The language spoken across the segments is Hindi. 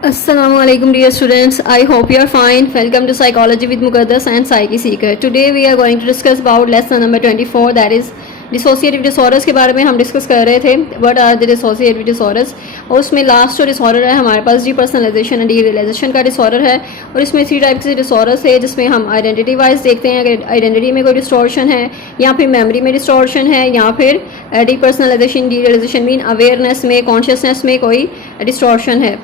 Assalamualaikum dear students, I hope you are fine. Welcome to Psychology with Muqaddas and Psyche Seeker. Today we are going to discuss about lesson number 24, that is dissociative disorders के बारे में हम डिस्कस कर रहे थे. What are the dissociative disorders? और उसमें लास्ट जो डिसऑर्डर है हमारे पास डीपर्सनलाइजेशन एंड डीरियलाइजेशन का डिसऑर्डर है. और इसमें 3 टाइप के डिसऑर्डर्स है जिसमें हम आइडेंटिटी वाइज देखते हैं अगर आइडेंटिटी में कोई डिस्टॉर्शन है या फिर मेमोरी में डिस्टॉर्शन है या फिर डीपर्सनलाइजेशन डीरियलाइजेशन मीन अवेयरनेस में कॉन्शियसनेस में कोई डिस्टॉर्शन है.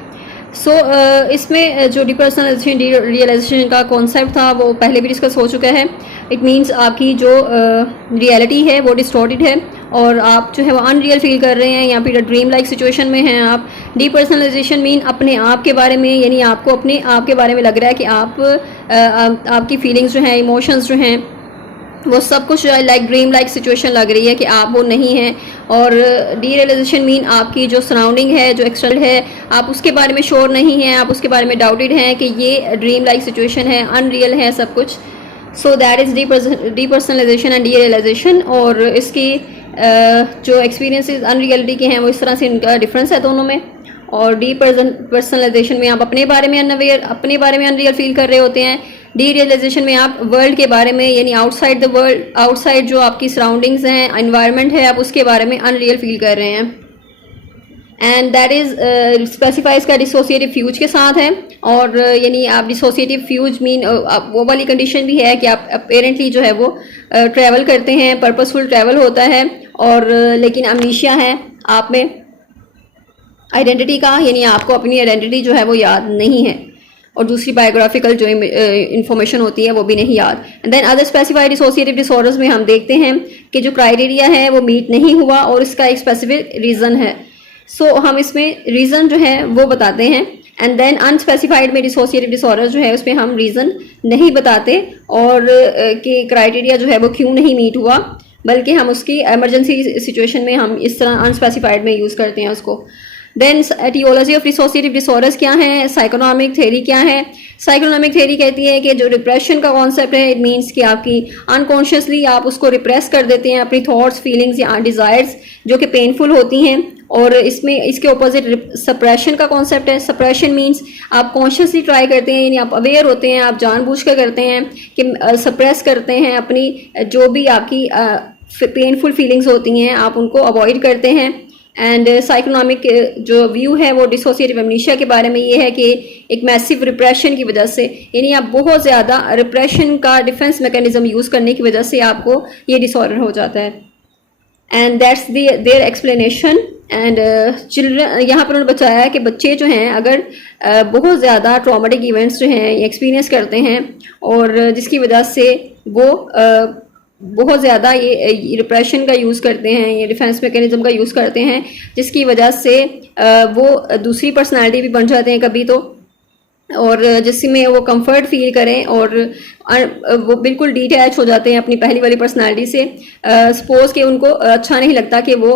इसमें जो डीपर्सनलाइजेशन रियलाइजेशन का कॉन्सेप्ट था वो पहले भी डिस्कस हो चुका है. इट मींस आपकी जो रियलिटी है वो डिस्टॉर्टेड है और आप जो है वो अनरियल फील कर रहे हैं या फिर ड्रीम लाइक सिचुएशन में हैं आप. डीपर्सनलाइजेशन मीन अपने आप के बारे में, यानी आपको अपने आप के बारे में लग रहा है कि आपकी फीलिंग्स जो हैं, इमोशंस जो हैं वो सब कुछ लाइक ड्रीम लाइक सिचुएशन लग रही है कि आप वो नहीं हैं. और डीरियलाइजेशन मीन आपकी जो सराउंडिंग है, जो एक्सटर्नल है, आप उसके बारे में श्योर नहीं हैं, आप उसके बारे में डाउटेड हैं कि ये ड्रीम लाइक सिचुएशन है, अनरियल है सब कुछ. So that is depersonalization and derealization. और इसकी जो एक्सपीरियंसेस अनरियलिटी के हैं वो इस तरह से इनका डिफरेंस है दोनों में. और डीपर्सनलाइजेशन में आप अपने बारे में अनअवेयर, अपने बारे में अनरियल फील कर रहे होते हैं. डीरियलाइजेशन में आप वर्ल्ड के बारे में, यानी आउटसाइड द वर्ल्ड, आउटसाइड जो आपकी सराउंडिंग्स हैं, एनवायरनमेंट है, आप उसके बारे में अनरियल फील कर रहे हैं. एंड दैट इज़ स्पेसिफाइज का डिसोसिएटिव फ्यूज के साथ है. और यानी आप डिसोसिएटिव फ्यूज मीन वो वाली कंडीशन भी है कि आप अपेरेंटली जो है वो ट्रैवल करते हैं, पर्पसफुल ट्रैवल होता है और लेकिन अमनीशिया है आप में आइडेंटिटी का, यानी आपको अपनी आइडेंटिटी जो है वो याद नहीं है और दूसरी बायोग्राफिकल जो इन्फॉर्मेशन होती है वो भी नहीं याद. And then other specified dissociative disorders में हम देखते हैं कि जो क्राइटेरिया है वो मीट नहीं हुआ और इसका एक स्पेसिफिक रीज़न है. सो हम इसमें रीज़न जो है वो बताते हैं. एंड देन अनस्पेसिफाइड में डिसोसिएटिव डिसऑर्डर जो है उसमें हम रीज़न नहीं बताते और कि क्राइटेरिया जो है वो क्यों नहीं मीट हुआ, बल्कि हम उसकी एमरजेंसी सिचुएशन में हम इस तरह अनस्पेसिफाइड में यूज़ करते हैं उसको. Then aetiology of dissociative disorders क्या है, साइकोनॉमिक थ्योरी क्या है. साइकोनॉमिक थ्योरी कहती है कि जो डिप्रेशन का कॉन्सेप्ट है इट मीन्स कि आपकी अनकॉन्शियसली आप उसको रिप्रेस कर देते हैं, अपनी थॉट्स, फीलिंग्स या डिज़ायर्स जो कि पेनफुल होती हैं. और इसमें इसके ऑपोजिट सप्रेशन का कॉन्सेप्ट है. सप्रेशन मीन्स आप कॉन्शियसली ट्राई करते हैं, यानी आप अवेयर होते हैं, आप जानबूझ कर करते हैं कि सप्रेस करते हैं अपनी जो भी आपकी पेनफुल फीलिंग्स होती हैं आप उनको अवॉइड करते हैं. एंड साइकोनॉमिक जो व्यू है वो डिसोसिएटिव एमनीशिया के बारे में ये है कि एक मैसिव रिप्रेशन की वजह से, यानी आप बहुत ज़्यादा रिप्रेशन का डिफेंस मैकेनिज्म यूज़ करने की वजह से आपको ये डिसऑर्डर हो जाता है. And that's their explanation. And children, यहाँ पर उन्होंने बताया है कि बच्चे जो हैं अगर बहुत ज़्यादा ट्रॉमेटिक इवेंट्स जो हैं एक्सपीरियंस करते हैं और जिसकी वजह से वो बहुत ज़्यादा ये रिप्रेशन का यूज़ करते हैं, ये डिफेंस मैकेनिज्म का यूज़ करते हैं, जिसकी वजह से वो दूसरी पर्सनालिटी भी बन जाते हैं कभी तो, और जिसमें वो कंफर्ट फील करें और वो बिल्कुल डिटैच हो जाते हैं अपनी पहली वाली पर्सनालिटी से. सपोज कि उनको अच्छा नहीं लगता कि वो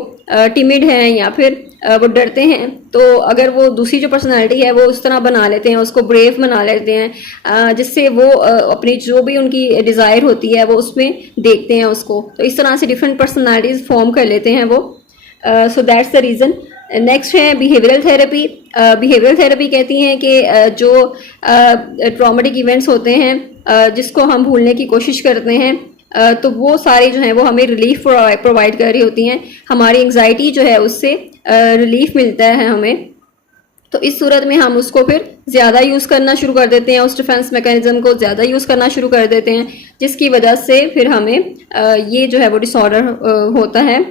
टिमिड हैं या फिर वो डरते हैं, तो अगर वो दूसरी जो पर्सनालिटी है वो उस तरह बना लेते हैं, उसको ब्रेव बना लेते हैं, जिससे वो अपनी जो भी उनकी डिज़ायर होती है वो उसमें देखते हैं उसको. तो इस तरह से डिफरेंट पर्सनालिटीज़ फॉर्म कर लेते हैं वो. So that's the reason. Next है बिहेवियरल थेरेपी. बिहेवियरल थेरेपी कहती हैं कि जो ट्रॉमेटिक इवेंट्स होते हैं जिसको हम भूलने की कोशिश करते हैं तो वो सारी जो हैं वो हमें रिलीफ प्रोवाइड कर रही होती हैं. हमारी एंग्जाइटी जो है उससे रिलीफ मिलता है हमें. तो इस सूरत में हम उसको फिर ज़्यादा यूज़ करना शुरू कर देते हैं, उस डिफेंस मैकेनिज्म को ज़्यादा यूज़ करना शुरू कर देते हैं, जिसकी वजह से फिर हमें ये जो है वो डिसऑर्डर होता है.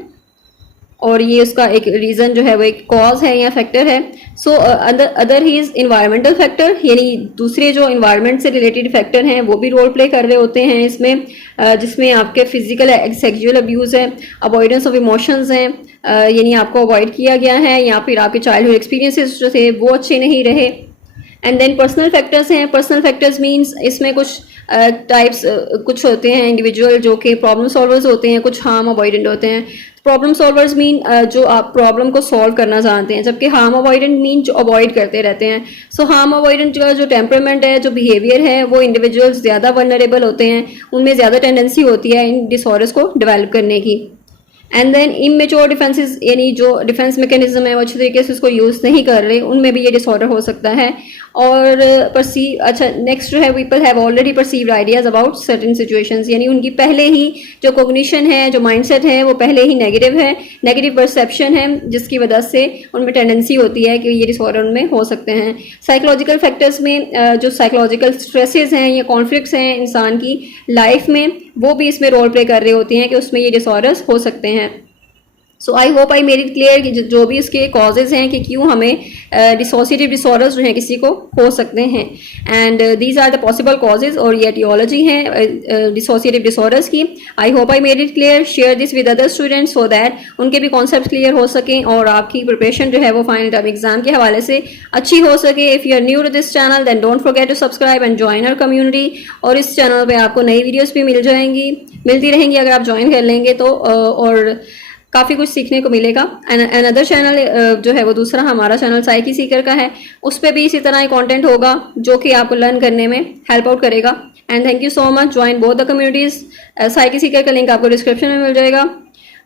और ये उसका एक रीज़न जो है वो एक कॉज है या फैक्टर है. So other he is environmental factor, यानी दूसरे जो इन्वायरमेंट से रिलेटेड फैक्टर हैं वो भी रोल प्ले कर रहे होते हैं इसमें, जिसमें आपके फिजिकल सेक्सुअल अब्यूज़ है, अवॉइडेंस ऑफ इमोशंस हैं, यानी आपको अवॉइड किया गया है या फिर आपके चाइल्डहुड एक्सपीरियंसेस जो थे वो अच्छे नहीं रहे. एंड देन पर्सनल फैक्टर्स हैं. पर्सनल फैक्टर्स मीन्स इसमें कुछ टाइप्स कुछ होते हैं इंडिविजुअल जो कि प्रॉब्लम सॉल्वर्स होते हैं, कुछ हार्म अवॉइडेंट होते हैं. प्रॉब्लम सॉल्वर्स मीन जो आप प्रॉब्लम को सॉल्व करना जानते हैं, जबकि हार्म अवॉइडेंट मीन जो अवॉइड करते रहते हैं. सो हार्म अवॉइडेंट का जो टेम्परामेंट है, जो बिहेवियर है, वो इंडिविजुअल्स ज़्यादा वल्नरेबल होते हैं, उनमें ज़्यादा टेंडेंसी होती है इन डिसऑर्डर्स को डेवलप करने की. एंड देन इमेच्योर डिफेंसेस, यानी जो डिफेंस मैकेनिज्म है वो अच्छी तरीके से उसको यूज़ नहीं कर रहे, उनमें भी ये डिसऑर्डर हो सकता है। और परसीव, अच्छा नेक्स्ट जो है, people have already perceived ideas about certain situations, यानी उनकी पहले ही जो कॉग्निशन है, जो माइंडसेट है, वो पहले ही नेगेटिव है, नेगेटिव परसेप्शन है, जिसकी वजह से उनमें टेंडेंसी होती है कि ये डिसऑर्डर उनमें हो सकते हैं। साइकोलॉजिकल फैक्टर्स में जो साइकोलॉजिकल स्ट्रेसेस हैं या कॉन्फ्लिक्ट्स हैं इंसान की लाइफ में, वो भी इसमें रोल प्ले कर रहे होते हैं कि उसमें ये डिसऑर्डर्स हो सकते हैं। So I hope I made it clear कि जो भी इसके कॉजेज़ हैं कि क्यों हमें डिसोसिएटिव डिसऑर्डर्स जो हैं किसी को हो सकते हैं, and these are the possible causes, और ये एटियोलॉजी है डिसोसिएटिव डिसऑर्डर्स की। I hope I made it clear. Share this with other students so that उनके भी कॉन्सेप्ट क्लियर हो सकें और आपकी प्रिपरेशन जो है वो फाइनल टर्म एग्जाम के हवाले से अच्छी हो सके। If you are new to this channel then don't forget to subscribe and join our community. और इस चैनल पर आपको नई वीडियोज़ भी मिलती रहेंगी अगर आप ज्वाइन कर लेंगे तो, और काफ़ी कुछ सीखने को मिलेगा। अनदर चैनल जो है वो दूसरा हमारा चैनल साइकी सीकर का है, उस पर भी इसी तरह ही कंटेंट होगा जो कि आपको लर्न करने में हेल्प आउट करेगा। And thank you so much. Join both the communities. Psyche Sikar का लिंक आपको डिस्क्रिप्शन में मिल जाएगा।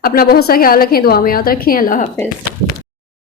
अपना बहुत सा ख्याल रखें, दुआ में याद रखें। अल्लाह हाफिज़।